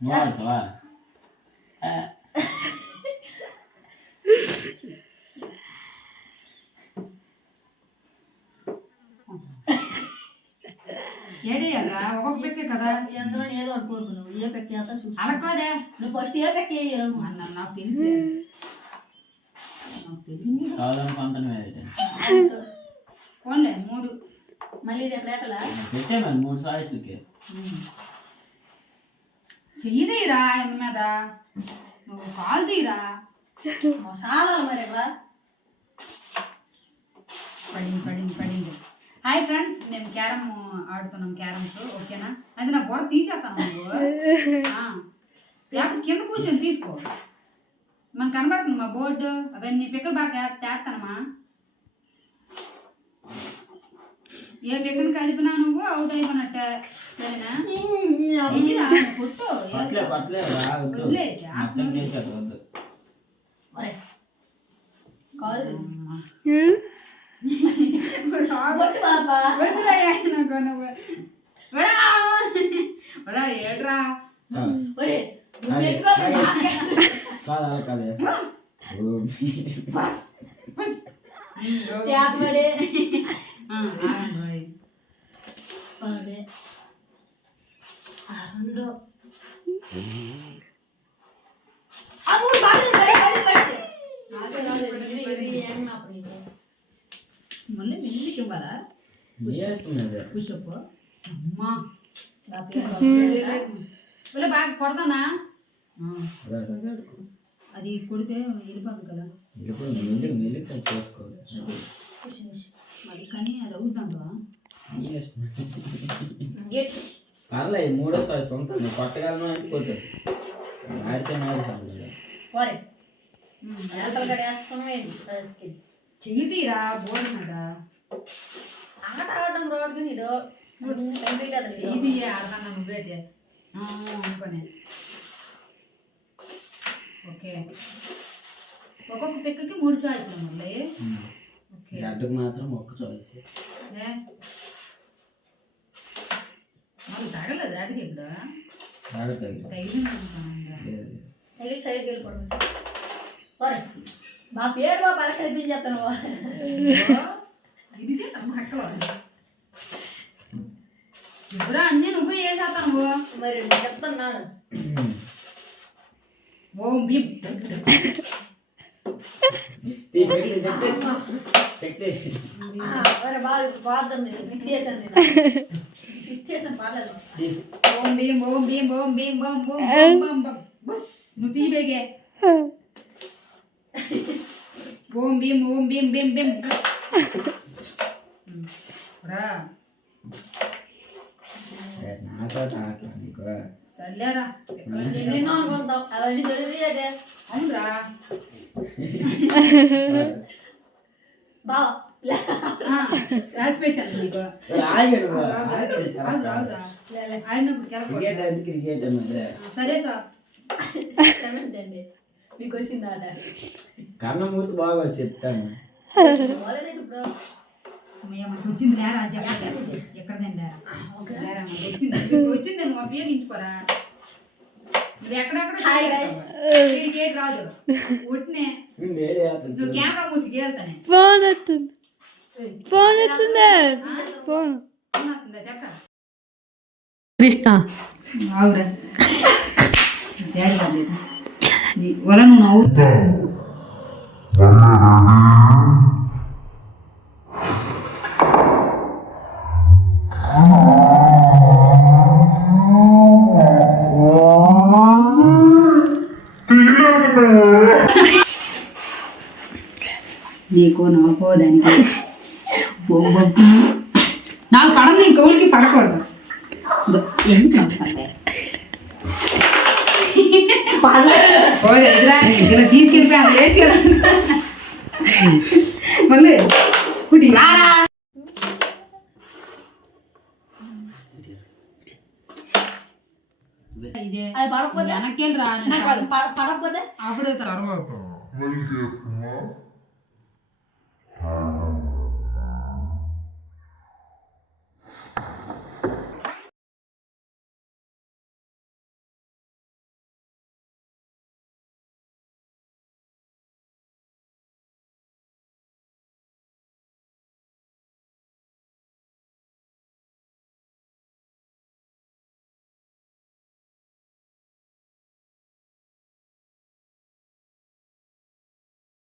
నువ్వు ఆడతావా ఆ, ఏడియరా ఒక్కొక్క పెక్కే కదా ఎందులో ఏదో ఒకటి కోరుకు నువ్వు ఏ పెట్టి అంతా చూసు అలకోరే నువ్వు ఫస్ట్ ఏ నాకు తెలుసు నాకు మూడు. మళ్ళీ ఇది ఎక్కడ ఎట్టలా పెట్టే మరి మూడు సాయిస్లకి. చెయ్యి ఆయన మీద? నువ్వు కాలు తీరా చాలా మరి ఎక్కడ? పడింది పడింది పడింది. హాయ్ ఫ్రెండ్స్ మేము క్యారమ్ ఆడుతున్నాం క్యారమ్స్ ఓకేనా? అది నా గొడవ తీసేస్తాను నువ్వు. లేకపోతే కింద కూర్చొని తీసుకో. మనకు కనబడుతుంది మా బోర్డు. అవన్నీ పిక్కలు బాగా తేస్తానమ్మా ఏ పిక్కలు కలిపినా నువ్వు? అవుట్ అయిపోయినట్టే. సరేనా? వదిలే, కాదు. ఒరే. కాదు కాదే. ఇవ్వాలా పుషప్ అమ్మా ఇలా బాగా కొడతానా అదే, కొడితే వెళ్ళిపోతుంది కదా మరి కానీ అది అవుతుందా నీ ఇష్టం. గేట్ పర్లే ఈ మూడో సాయి సొంతం కొట్టగలను అని కొట్టాడు ఆడిసే ఆడిసా చెయ్యి తీరా బోర్డు ఆట ఆడడం రోజు నీడు. తీయ ఆడతాను నువ్వేటే ఆ, అనుకోనే. ఓకే. ఒక్కొక్క పిక్కకి మూడు మళ్ళీ. ఓకే. లడ్డుకు మాత్రం ఒక్క చాయిస్ ఏ? మరి తగలదు అడిగి ఇప్పుడు. తగిలి సైడ్కి వెళ్ళిపోవడం. మా పేరు బాబు అలా కనిపించేస్తాను. ఇది చేత మక్కలు ఎవరా అన్నీ నువ్వు ఏ చేస్తాను మరి నేను చెప్తున్నాడు ఓం భీం తీ, పెట్టి, పెట్టి, పెట్టి. మరి బాగా బాధ పిక్ చేశాను నేను పిక్ చేశాను పర్లేదు తీ. ఓం భీం ఓం భీం ఓం భీం ఓం ఓం ఓం బం బం బస్ నువ్వు తీ బేగే ఓం భీం ఓం భీం భీం భీం బస్. రా సర్లేరా అవన్నీ తెలియదు అవునరా. ఆ, రాసి పెట్టాను నీకు. సరే సార్. మీకు వచ్చింది కన్నమూర్తి బాగా చెప్తాను. అమ్మయ్య, మనకు వచ్చింది లేరా చెప్పండి. ఎక్కడదండి? లేరా మనకు వచ్చింది. వచ్చింది నువ్వు ఉపయోగించుకోరా. నువ్వు ఎక్కడెక్కడ guys. గేట్ రాదు. ఒట్టినే నువ్వు కెమెరా మూసి గేలుతానే ఫోన్ వస్తుంది. ఫోన్ వస్తుంది? ఫోన్. కృష్ణ. వాళ్ళు వల నువ్వు నవ్వు నీకు నాకు దానికి బొమ్మ నాకు పడదు నీ కౌలికి పడకూడదు ఎందుకు నవ్వుతాండే? ఓయ్ ఎదురా ఇలా తీసుకెళ్ళిపోయాను లేచి మళ్ళీ కుటి రారా ఇదే అది పడకపోతే వెనక్కి రా నాకు అది పడ- పడకపోతే అప్పుడు తర్వాత మళ్ళీ చేస్తున్నా 아. 어.